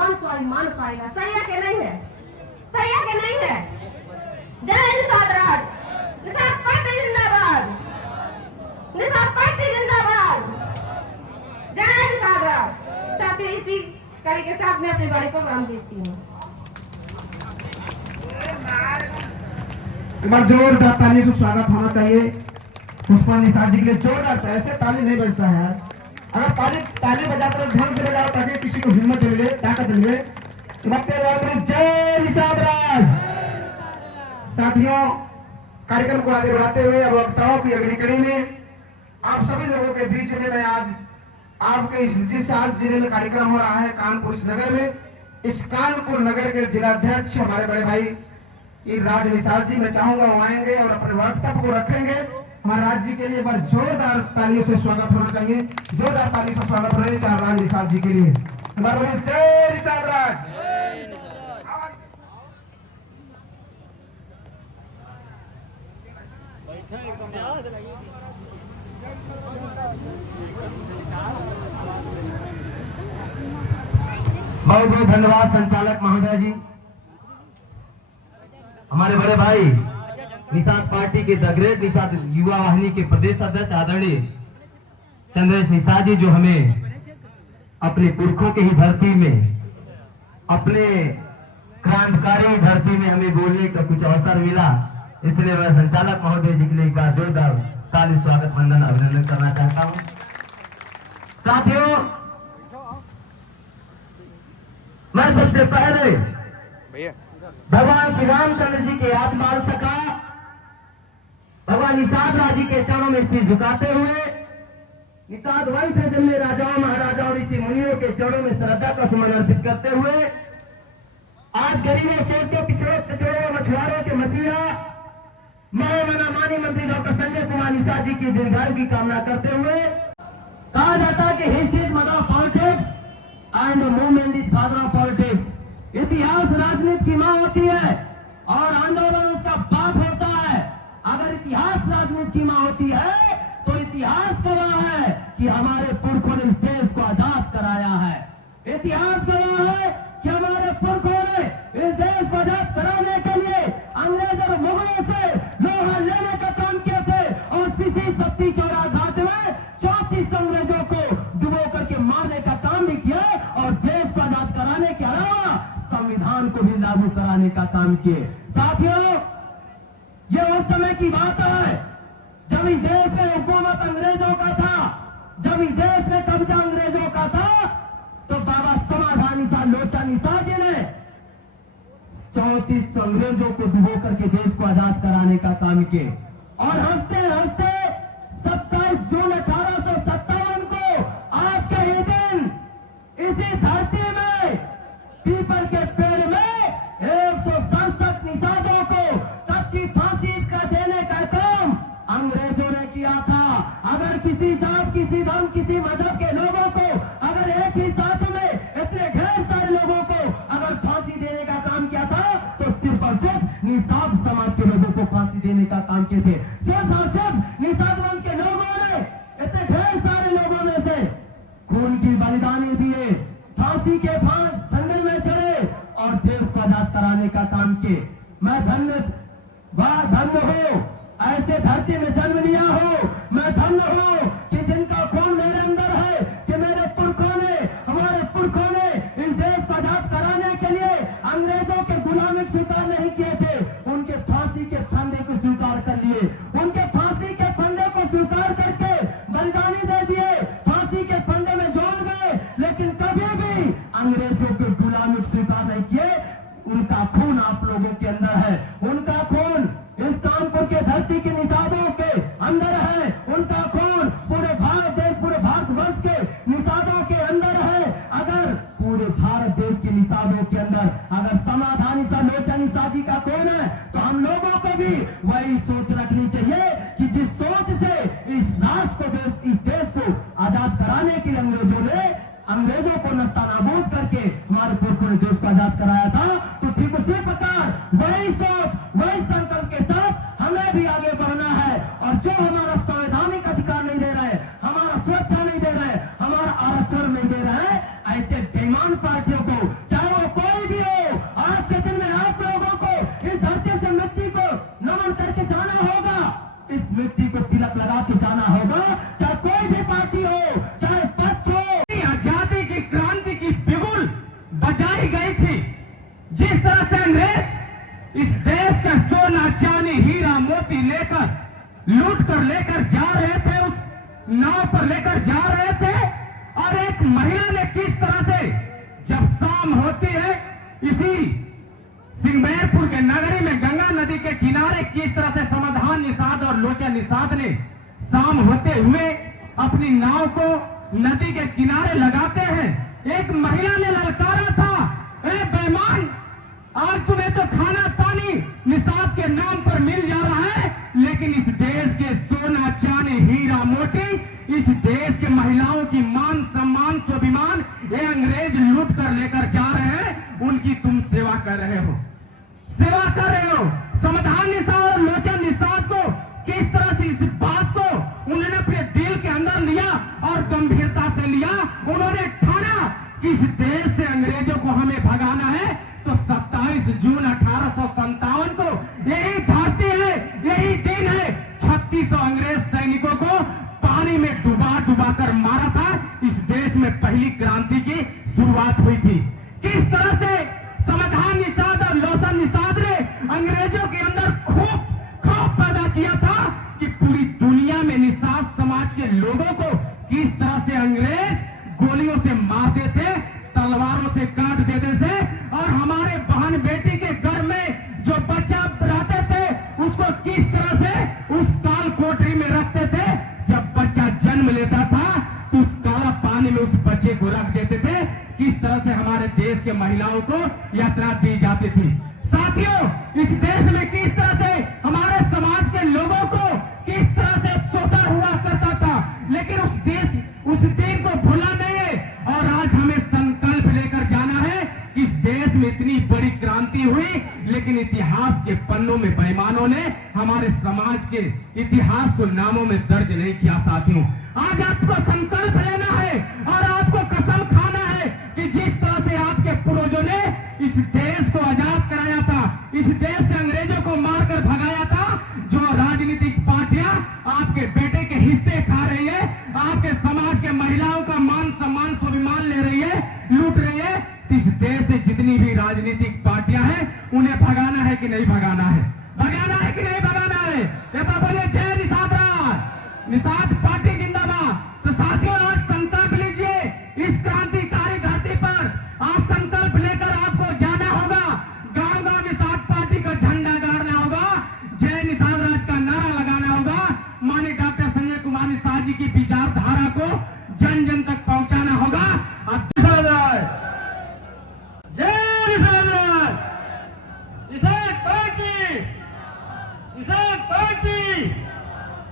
मन स्वाभिमान पाएगा। सही है कि नहीं है? सही है कि नहीं है? जय निषाद राज, निषाद पार्टी जिंदाबाद, निषाद पार्टी जिंदाबाद, जय निषाद राज। साथ ही इसी कड़ी के साथ मैं अपनी गाड़ी को नाम देती हूँ। एक बार जोरदार ताली से स्वागत होना चाहिए पुष्पा निषाद जी के लिए। जोरदार, ऐसे ताली नहीं बजता है। अगर ताली बजाते ढंग से बजाओ ताकि किसी को हिम्मत मिले, ताकत मिले। जय निषाद राज। साथियों, कार्यक्रम को आगे बढ़ाते हुए अब वक्ताओं की अगली कड़ी में आप सभी लोगों के बीच में मैं आज आपके जिस आज जिले में कार्यक्रम हो रहा है कानपुर नगर में, इस कानपुर नगर के जिलाध्यक्ष हमारे बड़े भाई राज निषाद जी, मैं चाहूंगा वो आएंगे और अपने वक्तव्य को रखेंगे। हमारे राज्य के लिए एक बार जोरदार तालियों से स्वागत होना चाहिए। जोरदार ताली से स्वागत होना चाहिए राज निषाद जी के लिए। एक बार बोलिए जय निषाद राज। बहुत बहुत धन्यवाद संचालक महोदय जी। हमारे बड़े भाई निषाद पार्टी के द ग्रेट निषाद युवा वाहिनी के प्रदेश अध्यक्ष आदरणीय चंद्रेश निषाद जी, जो हमें अपने पुरखों के ही धरती में, अपने क्रांतिकारी धरती में हमें बोलने का कुछ अवसर मिला, इसलिए मैं संचालक महोदय जी के लिए एक बार जोरदार ताली स्वागत वंदन अभिनंदन करना चाहता हूं। साथियों, मैं सबसे पहले भगवान श्री रामचंद्र जी के आत्मार सखा भगवान निषाद राज जी के चरणों में सिर झुकाते हुए निषाद वंश से जन्मे राजाओं महाराजाओं ऋषि मुनियों के चरणों में श्रद्धा का सुमन अर्पित करते हुए आज गरीबों शेष के पिछड़ों मछुआरों के मसीहा महामना मानी मंत्री डॉक्टर संजय कुमार निषाद जी की दीर्घायु की कामना करते हुए कहा जाता है कि history is mother of politics and movement is father of politics. इतिहास राजनीति की मां होती है और आंदोलन उसका बाप होता है। अगर इतिहास राजनीति की मां होती है तो इतिहास गवाह है कि हमारे पुरखों ने इस देश को आजाद कराया है। इतिहास गवाह है कि हमारे पुरखों ने इस देश को आजाद कराने के लिए अंग्रेज और मुगलों से लोहा लेने का काम किए थे और सीसी सत्ती चौरा घाट में 34 अंग्रेजों को डुबो करके मारने का काम भी किया और देश को आजाद कराने के अलावा संविधान को भी लागू कराने का काम किए। साथियों, ये उस समय की बात है जब इस देश में हुकूमत अंग्रेजों का था, जब इस देश में कब्जा अंग्रेजों का था, तो बाबा समाधान लोचा निषाद जी ने 34 अंग्रेजों को डुबो करके देश को आजाद कराने का काम किए। और हंसते हंसते 27 जून 1857 को आज का ये दिन इसी धरती में पीपल के पेड़ में 167 निषादों को कच्ची फांसी का देने का काम अंग्रेजों ने किया था। अगर किसी जात, किसी धर्म, किसी मजहब के लोगों को अगर एक ही साथ में इतने ढेर सारे लोगों को अगर फांसी देने का काम किया था तो सिर्फ और सिर्फ निषाद समाज के लोगों को फांसी देने का काम किए थे। सिर्फ और सिर्फ निषाद वंश के लोगों ने इतने ढेर सारे लोगों में से खून की बलिदानी दिए, फांसी के फंदे में चढ़े और देश को आजाद कराने का काम किए। मैं धन्य हो ऐसे धरती में जन्म लिया हो, मैं धन्य हूं कि जिनका खून मेरे अंदर है, कि मेरे पुरखों ने, हमारे पुरखों ने इस देश को आजाद कराने के लिए अंग्रेजों के गुलामी स्वीकार नहीं किए थे, उनके फांसी के फंदे को स्वीकार कर लिए, उनके फांसी के फंदे को स्वीकार करके बलिदानी दे दिए, फांसी के फंदे में झोल गए, लेकिन कभी भी अंग्रेजों के गुलामी स्वीकार नहीं किए। उनका खून आप लोगों के अंदर है, उनका खून इस कानपुर के धरती के निषादों के अंदर है, उनका खून पूरे भारत देश, पूरे भारतवर्ष के निषादों के अंदर है। अगर पूरे भारत देश के निषादों के अंदर अगर समाधान लोचा निषाद जी का खून है तो हम लोगों को भी वही सोच रखनी चाहिए कि जिस सोच से इस राष्ट्र को, इस देश को आजाद कराने के लिए अंग्रेजों को नस्तानाबूद करके हमारे पुरखों ने देश को आजाद कराया था, तो ठीक उसी प्रकार वही सोच, वही संकल्प के साथ हमें भी आगे बढ़ना है। और जो हमारा संवैधानिक अधिकार नहीं दे रहे, हमारा सुरक्षा नहीं दे रहे, हमारा आरक्षण नहीं दे रहे, ऐसे बेईमान पार्टियों को सजाई गई थी। जिस तरह से अंग्रेज इस देश का सोना चांदी हीरा मोती लेकर लूट कर लेकर जा रहे थे, उस नाव पर लेकर जा रहे थे, और एक महिला ने किस तरह से जब शाम होती है इसी सिंगबैरपुर के नगरी में गंगा नदी के किनारे किस तरह से समाधान निषाद और लोचन निषाद ने शाम होते हुए अपनी नाव को नदी के किनारे लगाते हैं। एक महिला ने ललकारा था, ए बेईमान, आज तुम्हें तो खाना पानी निषाद के नाम पर मिल जा रहा है, लेकिन इस देश के सोना चांदी हीरा मोती, इस देश के महिलाओं की मान सम्मान स्वाभिमान ये अंग्रेज लूट कर लेकर जा रहे हैं, उनकी तुम सेवा कर रहे हो, सेवा कर रहे हो। समाधान निषाद और लोचन निषाद को किस तरह से इस बात को उन्होंने अपने दिल के अंदर लिया और गंभीरता से लिया। उन्होंने ठाना कि इस देश से अंग्रेजों को हमें भगाना है, तो 27 जून 1857 को यही धरती है, यही दिन है, 3600 अंग्रेज सैनिकों को पानी में डुबा डुबा कर मारा था। इस देश में पहली क्रांति की शुरुआत हुई थी। किस तरह से समाधान निषाद और लोचन निषाद ने अंग्रेजों के अंदर खूब पैदा किया था कि पूरी दुनिया में निषाद समाज के लोगों को किस तरह से अंग्रेज गोलियों से मारते थे, तलवारों से काट देते थे, और हमारे बहन बेटी के घर में जो बच्चा रहते थे उसको किस तरह से उस काल कोठरी में रखते थे। जब बच्चा जन्म लेता था तो उस काला पानी में उस बच्चे को रख देते थे। किस तरह से हमारे देश के महिलाओं को यात्रा दी जाती थी। साथियों, इस देश में किस तरह से हमारे समाज के लोगों को किस तरह से शोषण हुआ करता था, लेकिन उस दिन को भूला नहीं है। और आज हमें संकल्प लेकर जाना है कि इस देश में इतनी बड़ी क्रांति हुई, लेकिन इतिहास के पन्नों में बेईमानों ने हमारे समाज के इतिहास को नामों में दर्ज नहीं किया। साथियों, आज आपको संकल्प लेना है और आपको कसम खाना है कि जिस तरह से आपके पूर्वजों ने इस देश को आजाद कराया था, इस देश से अंग्रेजों को मारकर भगाया था, जो राजनीतिक पार्टियां आपके बेटे के हिस्से खा रही है, आपके समाज के महिलाओं का मान सम्मान स्वाभिमान ले रही है, लूट रही है, इस देश से जितनी भी राजनीतिक पार्टियां हैं उन्हें भगाना है कि नहीं भगाना है, भगाना है कि नहीं भगाना है। ये बोले जय निषाद राज, निषाद पार्टी जिंदाबाद। तो साथियों, आज संकल्प लीजिए, इस क्रांतिकारी धरती पर आज संकल्प लेकर आपको जाना होगा, गांव गांव निषाद पार्टी का झंडा गाड़ना होगा, जय निषाद राज का नारा लगाना होगा, माननीय डॉक्टर संजय कुमार निषाद जी की विचारधारा को जन जन तक पहुंचाना होगा। अब निषाद राज, जय निषाद राज, निषाद पार्टी, निषाद पार्टी,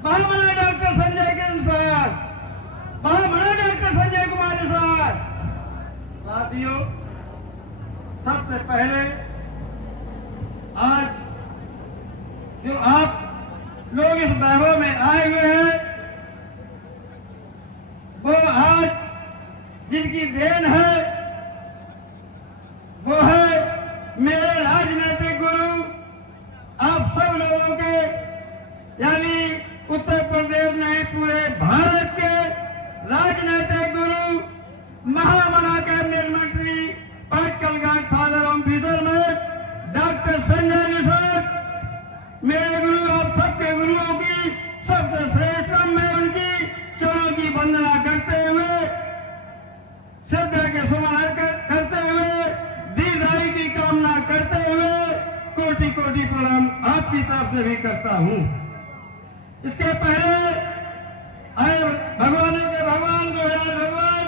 महामना डॉक्टर संजय के निषाद, महामना डॉक्टर संजय कुमार निषाद। साथियों, सबसे पहले आज जो आप लोग इस वैभव में आए हुए हैं, वो आज जिनकी देन है वो है मेरे राजनीतिक गुरु, आप सब लोगों के, यानी उत्तर प्रदेश नहीं पूरे भारत के राजनीतिक गुरु, महामना कैबिनेट मंत्री, पॉलिटिकल गॉडफादर ऑफिसर में डॉक्टर संजय निषाद मेरे गुरु, आप सबके गुरुओं की सबसे श्रेष्ठ में उनकी चरणों की वंदना करते हुए, श्रद्धा के सुमन करते हुए, दीर्घायु की कामना करते हुए कोटि कोटि प्रणाम आपकी तरफ से भी करता हूं। इसके पहले आए भगवानों के भगवान गोयाल भगवान,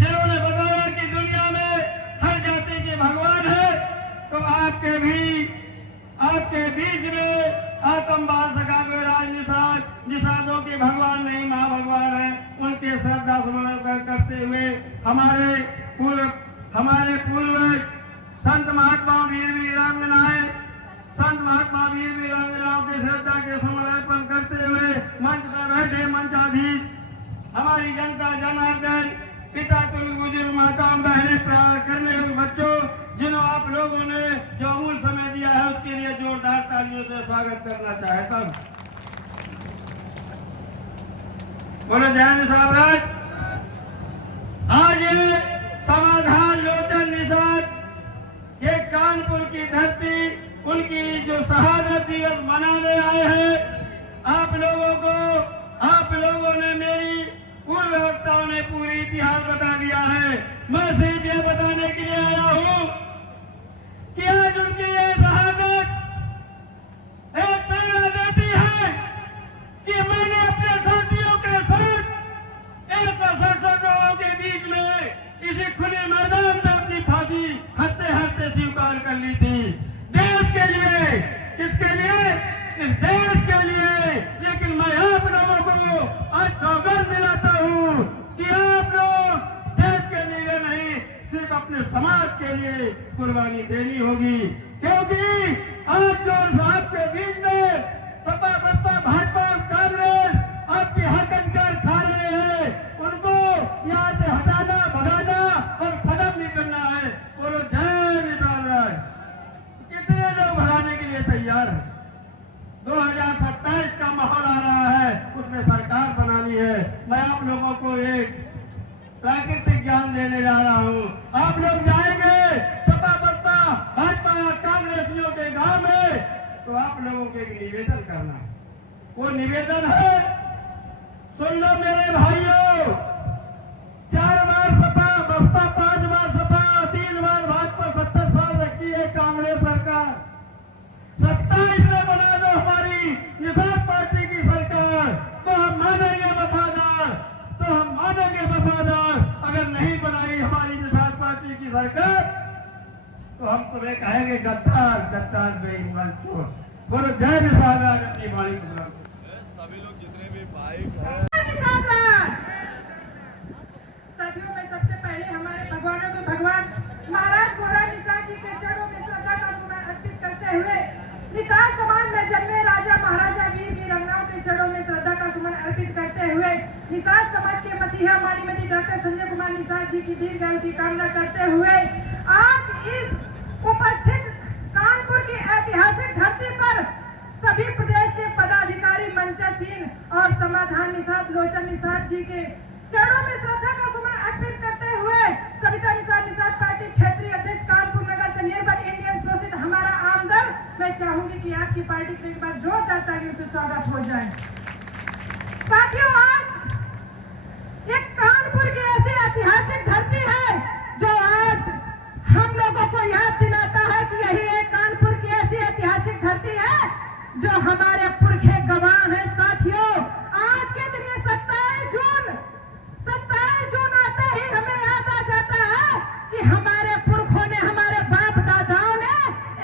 जिन्होंने बताया कि दुनिया में हर जाति के भगवान है, तो आपके बीच में आतंकवाद सका गोयाल निषादों के भगवान नहीं, मां भगवान है, उनके श्रद्धा सुमन करते हुए हमारे पूर्वज संत महात्मा वीर वीरांगनाएं, संत महात्मा वीर वीरांगनाओं के श्रद्धा के समर्पण करते हुए मंच पर बैठे मंचाधीश हमारी जनता जनार्दन, पिता तुल्य बुजुर्ग माताओं बहने, प्यार करने वाले बच्चों, जिन्हों आप लोगों ने जो अमूल समय दिया है उसके लिए जोरदार तालियों से स्वागत करना चाहता हूं। बोलो जय निषाद राज। आज ये समाधान लोचन कानपुर की धरती उनकी जो शहादत दिवस मनाने आए हैं। आप लोगों ने मेरी पूर्व वक्ताओं ने पूरी इतिहास बता दिया है। मैं सिर्फ यह बताने के लिए आया हूं कि आज उनकी ये शहादत एक प्रेरणा देती है कि मैंने अपने साथियों के साथ 167 लोगों के बीच में इसी खुले मैदान में अपनी फांसी हंसते हंसते स्वीकार कर ली थी। देश के लिए, किसके लिए? इस देश के लिए। लेकिन मैं आप लोगों को आज सौगंध दिलाता हूं कि आप लोग देश के लिए नहीं, सिर्फ अपने समाज के लिए कुर्बानी देनी होगी। क्योंकि आज जो आपके बीच में सपा बसपा भाजपा और कांग्रेस आपके हक अधिकार खा रहे हैं, उनको यहाँ से हटाना, भगाना और खत्म नहीं करना है। और वो जय निकाल रहा है। कितने लोग भगाने के लिए तैयार हैं? 2027 का माहौल आ रहा है, उसमें सरकार बनानी है। मैं आप लोगों को एक प्राकृतिक ज्ञान देने जा रहा हूँ। आप लोग जाएंगे सपा बसपा भाजपा कांग्रेसियों के गांव में, तो आप लोगों को एक निवेदन करना है। वो निवेदन है, सुन लो मेरे भाइयों, 4 बार सपा बसपा, 5 बार सपा, 3 बार भाजपा, 70 साल रखी है कांग्रेस सरकार। 27 में बना दो हमारी निषाद पार्टी की सरकार, तो हम मानेंगे वफादार, तो हम मानेंगे वफादार। अगर नहीं बनाई हमारी निषाद पार्टी की सरकार, तो हम तुम्हें कहेंगे गद्दार, गद्दार बेईमान चोर। बोलो जय निषाद राज। अपनी वाणी को सभी लोग जितने भी भाई साथियों में सबसे पहले हमारे भगवानों को भगवान महाराज गोरा निषाद जी के चरणों में श्रद्धा का सुमन अर्पित करते हुए निषाद समाज में जन्मे राजा महाराजा वीर वीरांगनाओं के चरणों में श्रद्धा का सुमन अर्पित करते हुए निषाद समाज के मसीहा मानीमती डॉक्टर संजय कुमार निषाद जी की दीर्घायु की कामना करते हुए आज इस उपस्थित कानपुर की ऐतिहासिक धरती पर सभी प्रदेश के पदाधिकारी, मंचासीन और समाधान निषाद लोचन निषाद जी के चरणों में श्रद्धा का सुमन अर्पित करते हुए सविता निषाद पार्टी क्षेत्रीय अध्यक्ष कानपुर नगर से निर्गत इंडियन शोषित हमारा आमदन, मैं चाहूंगी कि आपकी पार्टी को एक बार जोरदार तालियों से स्वागत हो जाए। साथियों, आज एक कानपुर की ऐसी ऐतिहासिक धरती है जो आज हम लोगों को याद दिलाता है कि यही एक कानपुर की ऐसी ऐतिहासिक धरती है जो हमारे पुरखे गवाह हैं। साथियों, आज के दिन ये 27 जून आते ही हमें याद आ जाता है कि हमारे पुरखों ने, हमारे बाप दादाओं ने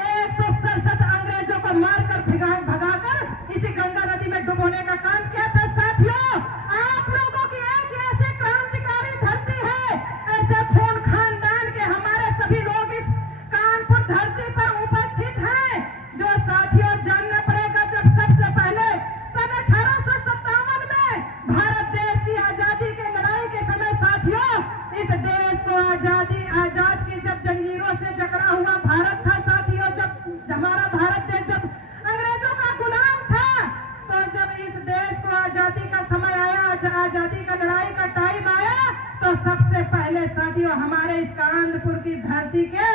167 अंग्रेजों को मारकर भगाकर इसी गंगा नदी में डुबोने का काम किया था। साथियों, आप लोगों की एक ऐसी क्रांतिकारी धरती है, ऐसे खून खानदान के हमारे सभी लोग इस कानपुर धरती पर उपस्थित हैं, जो साथियों जानना पड़ेगा। जब सबसे पहले सन 1857 में भारत देश की आजादी के लड़ाई के समय, साथियों, इस देश को आजाद की जब जंजीरों से जकड़ा हुआ भारत था, साथियों, जब हमारा भारत देश जब अंग्रेजों का गुलाम था, तो जब इस देश को आजादी का समय आया, आजादी का लड़ाई का टाइम आया, तो सबसे पहले साथियों हमारे इस कानपुर की धरती के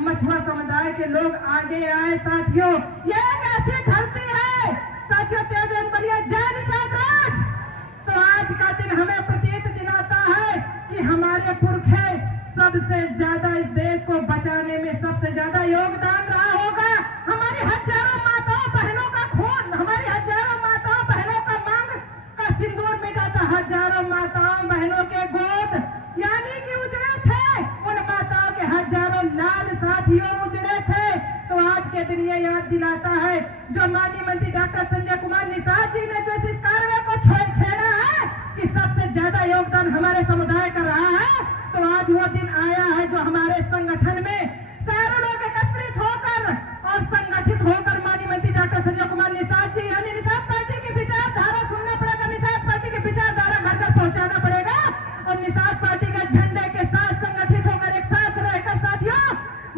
मछुआ समुदाय के लोग आगे आए। साथियों, ये एक ऐसी धरती है, साथियों, तेज बलिया जय निषाद राज। तो आज का दिन हमें प्रतीत दिलाता है कि हमारे पुरखे सबसे ज्यादा इस देश को बचाने में सबसे ज्यादा योगदान रहा होगा। हमारी हजारों माताओं बहनों का खून, हमारी हजारों माताओं बहनों का मांग का सिंदूर मिटा था, हजारों माताओं बहनों के गोद यानी कि उजड़े थे, उन माताओं के हजारों लाल साथियों उजड़े थे। तो आज के दिन ये याद दिलाता है, जो माननीय मंत्री डॉक्टर संजय कुमार निषाद जी ने जो इस कार्य को छेड़ा है कि सबसे ज्यादा योगदान हमारे समुदाय का रहा है, तो आज वो दिन आया है जो हमारे संगठन में सारे लोग एकत्रित होकर और संगठित होकर माननीय मंत्री डॉक्टर संजय कुमार निषाद जी यानी निषाद पार्टी की विचारधारा सुनना पड़ेगा, निषाद पार्टी की विचारधारा घर घर पहुंचाना पड़ेगा और निषाद पार्टी के झंडे के साथ संगठित होकर एक साथ रहकर साथियों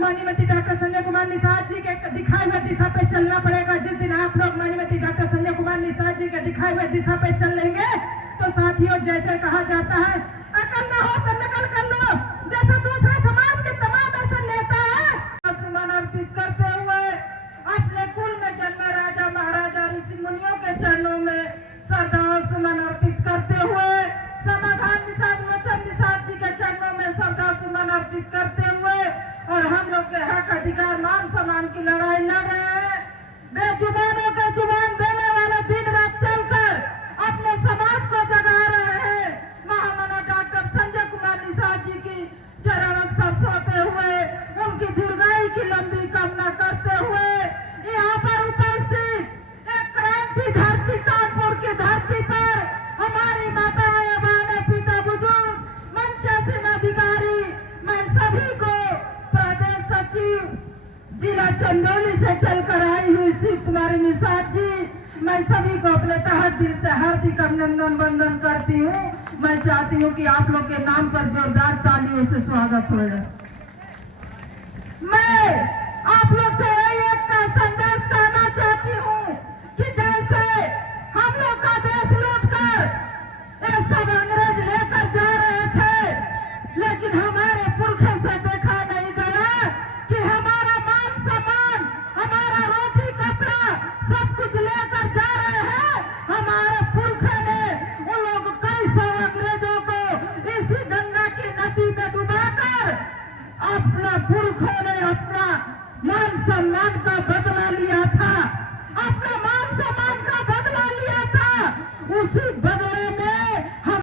माननीय मंत्री डॉक्टर संजय कुमार निषाद जी के दिखाए हुए दिशा पे चलना पड़ेगा। जिस दिन आप लोग माननीय मंत्री डॉक्टर संजय कुमार निषाद जी के दिखाए हुए दिशा पे चल लेंगे, तो साथियों जैसे कहा जाता है, अकल न हो तो नकल कर लो, जैसे दूसरे समाज के तमाम ऐसे नेता है सुमन अर्पित कर अधिकार मान सम्मान की लड़ाई लड़ रहे हैं। बेजुबानों को जुबान देने वाले दिन रात चलकर अपने समाज को जगा रहे हैं। महामना डॉक्टर संजय कुमार निषाद जी की चरण स्पर्श होते हुए उनकी दीर्घायु की लंबी कामना करते हुए यहाँ पर उपस्थित एक क्रांति धरती कानपुर की धरती पर हमारी माताएं बहनें पिता बुजुर्ग मंचासीन अधिकारी, मैं सभी को प्रदेश सचिव जिला चंदौली से चलकर आई हुई शिव कुमारी निषाद जी, मैं सभी को अपने तहे दिल से हार्दिक अभिनंदन वंदन करती हूँ। मैं चाहती हूँ कि आप लोग के नाम पर जोरदार तालियों से स्वागत हो जाए। मैं आप लोग से एक का संदेश कहना चाहती हूँ कि जैसे हम लोग का देश लूटकर ये सब अंग्रेज लेकर जा रहे थे, लेकिन हमारे पुरखों से देखा नहीं गया कि हमारा मान सम्मान, हमारा रोटी कपड़ा सब कुछ लेकर जा रहे हैं। हमारे पुरखों ने उन लोग कई सौ अंग्रेजों को इसी गंगा की नदी में डुबाकर अपना पुरखों ने अपना मान सम्मान का बदला लिया था, अपना मान सम्मान का बदला लिया था। उसी बदले में हम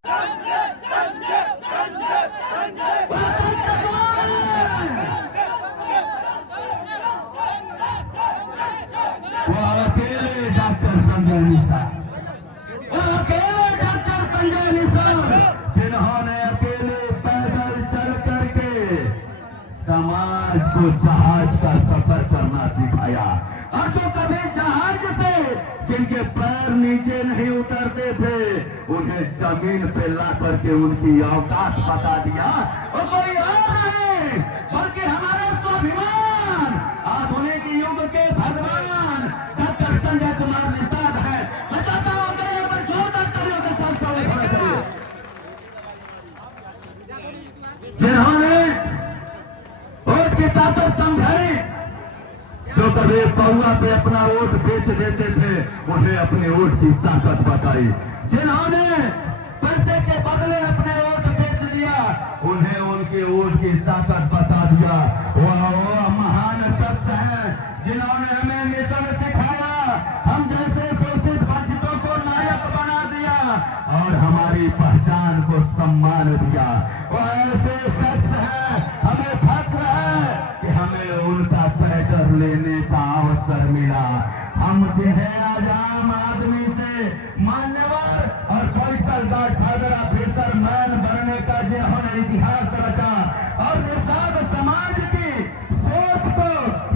वो अकेले डॉक्टर संजय निषाद, वो अकेले डॉक्टर संजय निषाद जिन्होंने अकेले पैदल चल करके समाज को जहाज का सफर करना सिखाया, और जो कभी जहाज से जिनके पैर नीचे नहीं उतरते थे उन्हें जमीन पे ला करके उनकी औकात बता दिया। और कोई और नहीं बल्कि हमारा स्वाभिमान आधुनिक युग के भगवान डॉक्टर संजय कुमार निषाद है। मैं चाहता हूं मेरे ऊपर जोरदार तालियों के साथ स्वागत होना चाहिए, जिन्होंने वोट की ताकत समझाई। जो कभी पौवा पे अपना वोट बेच देते थे उन्हें अपने वोट की ताकत बताई। जिन्होंने पैसे के बदले अपने वोट बेच दिया उन्हें उनके वोट की ताकत बता दिया। वह महान शख्स हैं जिन्होंने हमें मिशन सिखाया, हम जैसे शोषित वंचितों को नायक बना दिया और हमारी पहचान को सम्मान दिया। वह ऐसे शख्स हैं, हमें फक्र है कि हमें उनका पैकर लेने का अवसर मिला। हम जिन्हें आज आम आदमी से मान्यवर और पॉलिटिकल गॉडफादर ऑफिसर मैन बनने का जिन्होंने इतिहास रचा और निषाद समाज की सोच को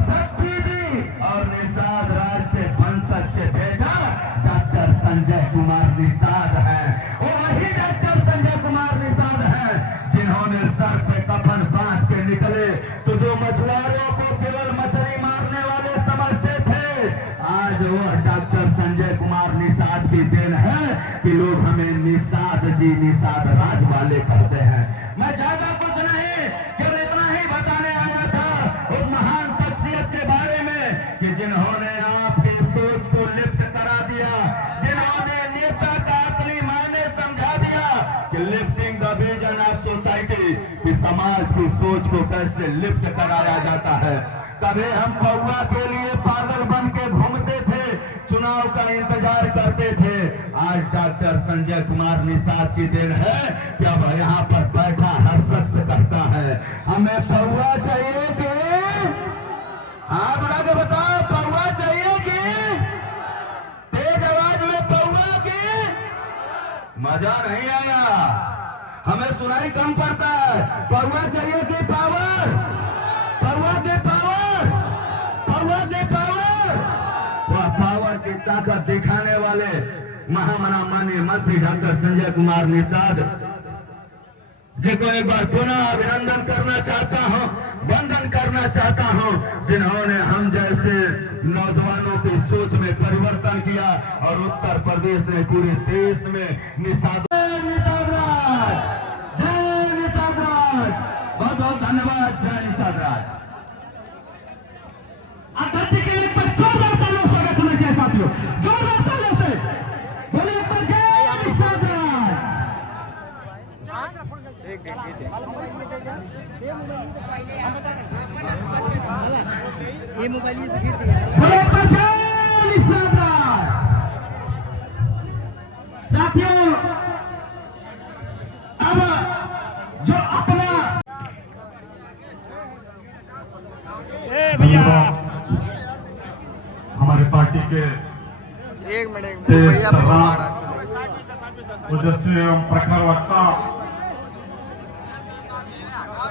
शक्ति दी और निषाद राज के वंशज के बेटा डॉक्टर संजय कुमार निषाद है। वो वही डॉक्टर संजय कुमार निषाद है जिन्होंने सर पे कफन बांध के निकले तो जो मछुआरों को केवल मछली मारने वाले समझते थे, आज वह डॉक्टर संजय कुमार निषाद की देन है कि लोग हमें निषाद जी निषाद राज वाले कहते हैं। मैं ज्यादा कुछ नहीं, केवल इतना ही बताने आया था उस महान शख्सियत के बारे में कि जिन्होंने आपकी सोच को लिफ्ट करा दिया, जिन्होंने नेता का असली मायने समझा दिया कि lifting the vision of society, कि समाज की सोच को कैसे लिफ्ट कराया जाता है। कभी हम पौवा के लिए पागल बन के घूमते थे, चुनाव का इंतजार करते थे। आज डॉक्टर संजय कुमार निषाद की देन है कि अब यहाँ पर बैठा हर शख्स कहता है हमें पौवा चाहिए कि हाँ बड़ा के बताओ, पौवा चाहिए कि तेज आवाज में पौवा की मजा नहीं आया, हमें सुनाई कम पड़ता है। पौवा चाहिए कि पावर, पौवा के पावर, पौवा के पावर। वह पावर की ताकत दिखाने वाले महामना माननीय मंत्री डॉक्टर संजय कुमार निषाद जी को एक बार पुनः अभिनंदन करना चाहता हूं, वंदन करना चाहता हूं, जिन्होंने हम जैसे नौजवानों की सोच में परिवर्तन किया और उत्तर प्रदेश ने पूरे देश में निषाद राज, जय निषाद राज। बहुत बहुत धन्यवाद, जय निषाद राज। अध्यक्ष के लिए जोरदार तालियों से स्वागत होना चाहिए साथियों, जोरदार तालियों से बोले एक बार जय निषाद राज। ये मोबाइल से गिर दिया। बोलो प्रधान निषाद राज। साथियों, अब जो अपना हमारे पार्टी के एक मिनट तेज भैया तर्रार, ओजस्वी एवं प्रखर वक्ता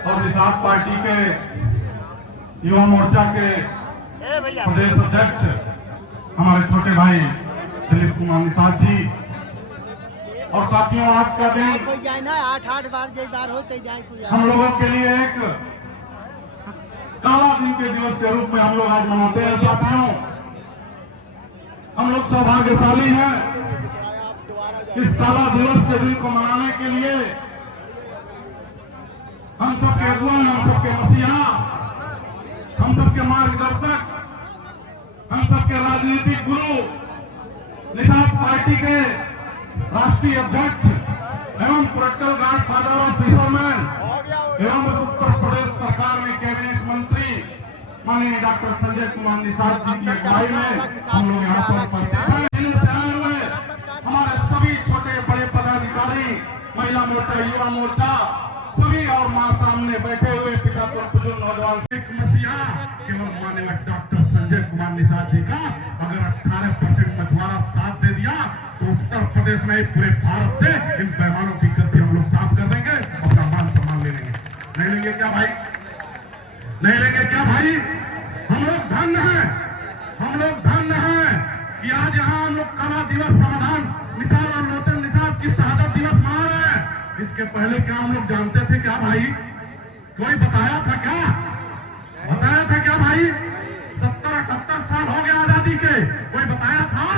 और निषाद पार्टी के युवा मोर्चा के प्रदेश अध्यक्ष हमारे छोटे भाई दिलीप कुमार निषाद जी। और साथियों, आज का दिन कोई जाए ना 8 बार जय बार हो कहीं जाए कोई हम लोगों के लिए एक काला दिन के दिवस के रूप में हम लोग आज मनाते हैं। साथियों, हम लोग सौभाग्यशाली हैं इस काला दिवस के दिन को मनाने के लिए। हम सबके अगुआ, हम सबके मसीहा, हम सबके मार्गदर्शक, हम सबके राजनीतिक गुरु, निषाद पार्टी के राष्ट्रीय अध्यक्ष एवं political guard father of fisherman एवं उत्तर प्रदेश सरकार में कैबिनेट मंत्री माननीय डॉक्टर संजय कुमार निषाद जी की अगुवाई में हम लोग यहाँ पर उपस्थित हैं। जिले से आए हुए हमारे सभी छोटे बड़े पदाधिकारी, महिला मोर्चा, युवा मोर्चा, सभी और मां सामने बैठे हुए पिता को बुजुर्ग नौजवान एक मसीहा केवल माननीय डॉक्टर संजय कुमार निषाद जी का अगर 18% मछुआरा साथ दे दिया तो उत्तर प्रदेश में पूरे भारत से इन पैमानों की गति हम लोग साफ कर देंगे, अपना मान सम्मान ले लेंगे। नहीं लेंगे क्या भाई? नहीं लेंगे क्या भाई? हम लोग धन्य हैं, हम लोग धन्य हैं कि आज यहाँ हम लोग काला दिवस समाधान निषाद और लोचन निषाद की शहादत दिवस मना रहे हैं। इसके पहले क्या हम लोग जानते थे क्या भाई? कोई बताया था क्या? बताया था क्या भाई? 70-78 साल हो गए आजादी के, कोई बताया था?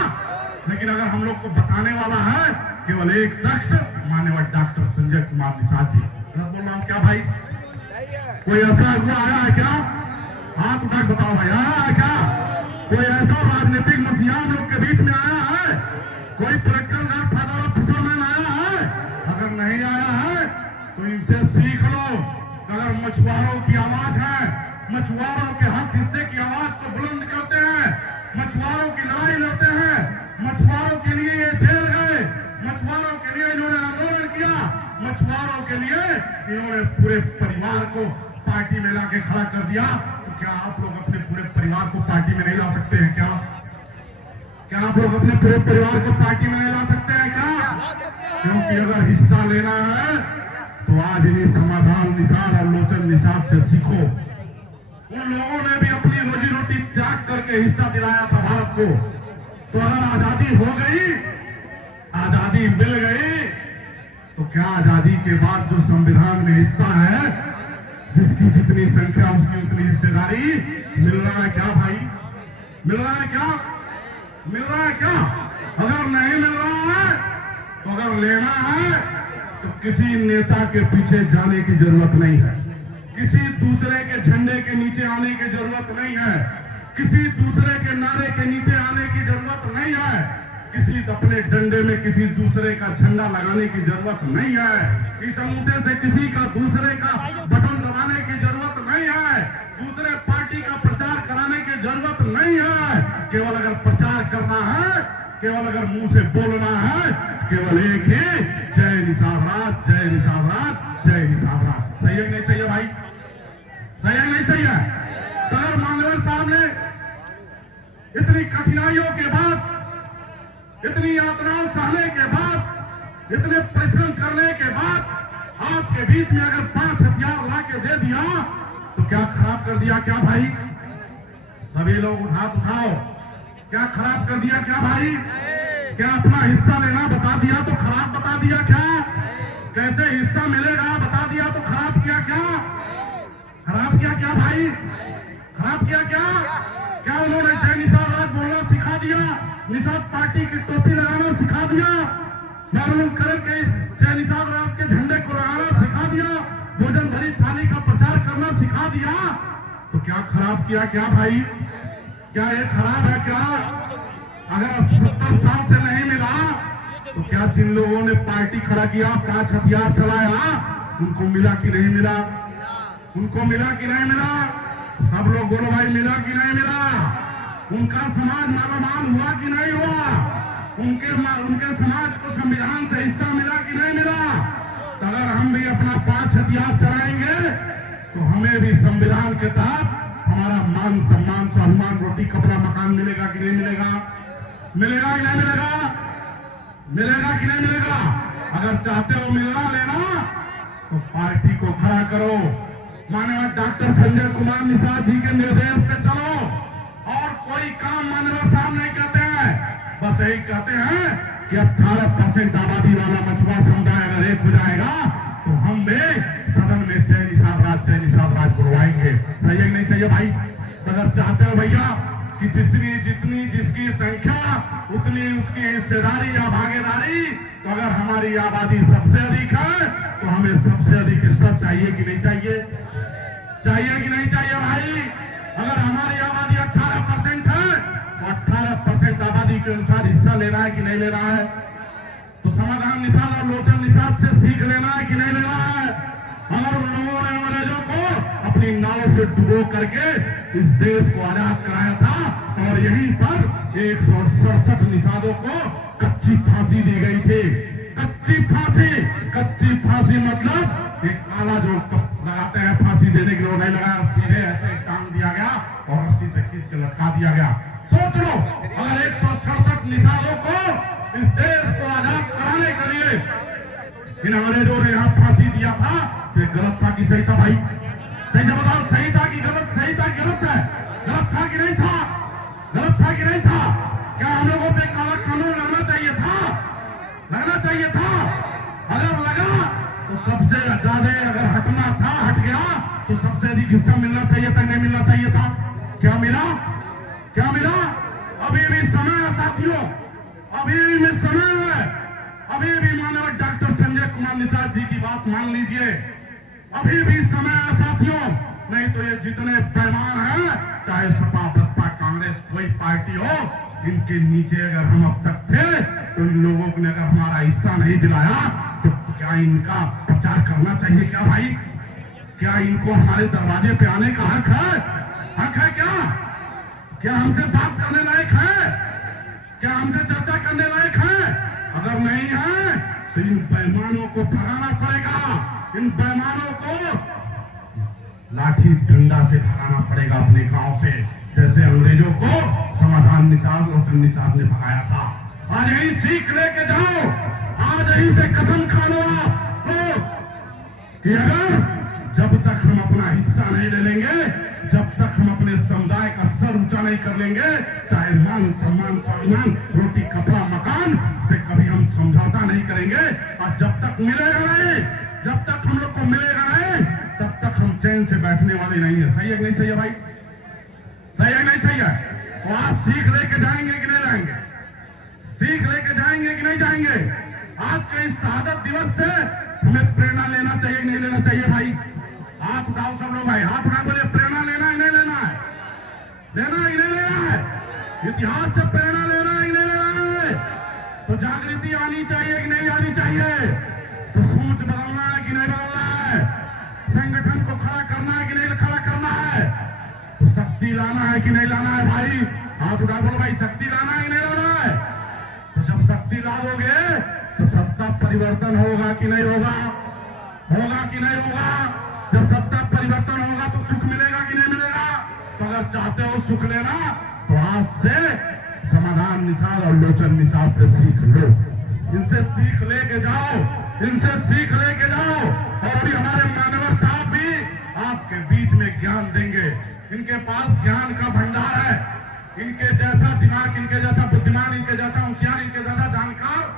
लेकिन अगर हम लोग को बताने वाला है केवल एक शख्स, माननीय डॉक्टर संजय कुमार निषाद जी। बोल रहा हूँ क्या भाई? कोई ऐसा हुआ आया है क्या? हाथ उठा के बताओ भाई, आया है क्या? कोई ऐसा राजनीतिक मसीहा हम लोग के बीच में आया है? कोई political guard father of fisherman आया है? अगर नहीं आया है तो इनसे सीख लो। अगर मछुआरों की आवाज है, मछुआरों के हक हिस्से की आवाज को बुलंद करते हैं, मछुआरों की लड़ाई लड़ते हैं, मछुआरों के लिए ये जेल गए, मछुआरों के लिए इन्होंने आंदोलन किया, मछुआरों के लिए इन्होंने पूरे परिवार को पार्टी में लाके खड़ा कर दिया। तो क्या आप लोग अपने पूरे परिवार को पार्टी में नहीं ला सकते हैं क्या? क्या आप लोग अपने पूरे परिवार को पार्टी में नहीं ला सकते हैं क्या? क्योंकि अगर हिस्सा लेना है तो आज इन्हीं समाधान निषाद और लोचन निषाद से सीखो। उन लोगों ने भी अपनी रोजी रोटी त्याग करके हिस्सा दिलाया था भारत को। तो अगर आजादी हो गई, आजादी मिल गई, तो क्या आजादी के बाद जो संविधान में हिस्सा है, जिसकी जितनी संख्या उसकी उतनी हिस्सेदारी, मिल रहा है क्या भाई? मिल रहा है क्या? मिल रहा है क्या? अगर नहीं मिल रहा है तो अगर लेना है तो किसी नेता के पीछे जाने की जरूरत नहीं है, किसी दूसरे के झंडे के नीचे आने की जरूरत नहीं है, किसी दूसरे के नारे के नीचे आने की जरूरत नहीं है, किसी अपने डंडे में किसी दूसरे का झंडा लगाने की जरूरत नहीं है, इस अंगूठे से किसी का दूसरे का बटन दबाने की जरूरत नहीं है, दूसरे पार्टी का प्रचार कराने की जरूरत नहीं है। केवल अगर प्रचार करना है, केवल अगर मुंह से बोलना है, केवल एक ही जय निषाद राज, जय निषाद राज, जय निषाद राज। सही है कि नहीं सही है भाई? सही है नहीं सही है? अगर मानवर साहब ने इतनी कठिनाइयों के बाद, इतनी यातनाओं सहने के बाद, इतने परिश्रम करने के बाद आपके बीच में अगर 5 हथियार ला के दे दिया तो क्या खराब कर दिया क्या भाई? सभी लोग उठाओ, क्या खराब कर दिया क्या भाई? क्या अपना हिस्सा लेना बता दिया तो खराब बता दिया क्या? कैसे हिस्सा मिलेगा बता दिया तो खराब किया क्या? खराब किया क्या भाई? खराब किया क्या? क्या उन्होंने जय निषाद राज बोलना सिखा दिया? निषाद पार्टी की टोपी लगाना सिखा दिया? मालूम करे के जय निषाद राज के झंडे को लगाना सिखा दिया? भोजन भरी थाली का प्रचार करना सिखा दिया? तो क्या खराब किया क्या भाई? क्या ये खराब है क्या? अगर 70 साल से नहीं मिला तो क्या जिन लोगों ने पार्टी खड़ा किया, 5 हथियार चलाया, उनको मिला कि नहीं मिला? उनको मिला कि नहीं मिला? सब लोग बोलो भाई, मिला कि नहीं मिला? उनका समाज मालामाल हुआ कि नहीं हुआ? उनके समाज को संविधान से हिस्सा मिला कि नहीं मिला? तो अगर हम भी अपना 5 हथियार चलाएंगे तो हमें भी संविधान के तहत हमारा मान सम्मान स्वाभिमान रोटी कपड़ा मकान मिलेगा कि नहीं मिलेगा? मिलेगा कि नहीं मिलेगा? मिलेगा कि नहीं मिलेगा? अगर चाहते हो मिलना लेना तो पार्टी को खड़ा करो, माननीय डॉक्टर संजय कुमार निषाद जी के निर्देश पे चलो, और कोई काम माननीय साहब नहीं कहते हैं, बस यही कहते हैं कि 18% आबादी वाला मछुआ समुदाय अगर एक हो जाएगा तो हम भी सदन में जय निषाद राज बुलवाएंगे। सही है कि नहीं चाहिए भाई? अगर चाहते हो भैया कि जितनी जिसकी संख्या उतनी उसकी हिस्सेदारी या भागीदारी, तो अगर हमारी आबादी सबसे अधिक है तो हमें सबसे अधिक हिस्सा चाहिए कि नहीं चाहिए? चाहिए कि नहीं चाहिए भाई? अगर हमारी आबादी 18% है तो 18% आबादी के अनुसार हिस्सा लेना है कि नहीं लेना है? तो समाधान निषाद और लोचन निषाद से सीख लेना है कि नहीं लेना है? और उन लोगों ने अंग्रेजों को अपनी नाव से डुबो करके इस देश को आजाद कराया था, और यहीं पर 167 निषादों को कच्ची फांसी दी गई थी। कच्ची फांसी मतलब एक काला जो लगाते हैं फांसी देने के लिए, नहीं लगाया, सीधे ऐसे टांग दिया गया और रस्सी से खींच के लटका दिया गया। सोच लो, अगर 167 निषादों को इस देश को आजाद कराने के लिए इन अंग्रेजों ने यहाँ फांसी दिया था, तो गलत था कि सही था भाई? सही से बताओ, सही था कि गलत? सही था कि गलत है? गलत था कि नहीं था? गलत था कि नहीं था? क्या हम लोगों पे काला कानून लगना चाहिए था? लगना चाहिए था? अगर लगा तो सबसे ज्यादा अगर हटना था, हट गया तो सबसे अधिक हिस्सा मिलना चाहिए था, नहीं मिलना चाहिए था? क्या मिला? क्या मिला? अभी भी समय है साथियों, अभी भी समय है। अभी भी माननीय डॉक्टर संजय कुमार निषाद जी की बात मान लीजिए, अभी भी समय है साथियों, नहीं तो ये जितने बेईमान हैं, चाहे सपा बसपा कांग्रेस कोई पार्टी हो, इनके नीचे अगर हम अब तक थे तो इन लोगों ने अगर हमारा हिस्सा नहीं दिलाया तो क्या इनका प्रचार करना चाहिए क्या भाई? क्या इनको हमारे दरवाजे पे आने का हक है? हक है क्या? क्या हमसे बात करने लायक है? क्या हमसे चर्चा करने लायक है? अगर नहीं है तो इन बेईमानों को भगाना पड़ेगा, इन बेईमानों को लाठी डंडा से भगाना पड़ेगा अपने गांव से, जैसे अंग्रेजों को समाधान निषाद और निषाद ने भगाया था। आज यही सीख लेके जाओ, आज यही से कसम खा लो आप लोग कि अगर जब तक हम अपना हिस्सा नहीं ले लेंगे, जब तक हम अपने समुदाय का सर ऊंचा नहीं कर लेंगे, चाहे मान सम्मान स्वाभिमान रोटी कपड़ा मकान से कभी हम समझौता नहीं करेंगे, और जब तक मिलेगा नहीं, जब तक हम लोग को मिलेगा नहीं, तब तक हम चैन से बैठने वाले नहीं है। सही है कि नहीं सही है भाई? सही है नहीं सही है? तो आज सीख लेके जाएंगे कि नहीं जाएंगे? सीख लेके जाएंगे कि नहीं जाएंगे? आज के इस शहादत दिवस से हमें प्रेरणा लेना चाहिए कि नहीं लेना चाहिए भाई? हाथ उठाओ सब लोग भाई, हाथ उठा बोले प्रेरणा लेना है नहीं लेना है? लेना ही नहीं लेना है? इतिहास से प्रेरणा लेना ही नहीं लेना है? तो जागृति आनी चाहिए कि नहीं आनी चाहिए? तो सोच बदलना है कि नहीं बदलना है? संगठन को खड़ा करना है कि नहीं खड़ा करना है? तो शक्ति लाना है कि नहीं लाना है भाई? हाथ उठा बोलो भाई, शक्ति लाना है कि नहीं लाना है? तो जब शक्ति ला दोगे तो सत्ता परिवर्तन होगा कि नहीं होगा? होगा कि नहीं होगा? जब सत्ता परिवर्तन होगा तो सुख मिलेगा कि नहीं मिलेगा? तो अगर चाहते हो सुख लेना तो आज से समाधान निषाद और लोचन निषाद से सीख लो, इनसे सीख लेके जाओ, इनसे सीख लेके जाओ। और अभी हमारे मानवर साहब भी आपके बीच में ज्ञान देंगे, इनके पास ज्ञान का भंडार है, इनके जैसा दिमाग, इनके जैसा बुद्धिमान, इनके जैसा होशियार, इनके जैसा जानकार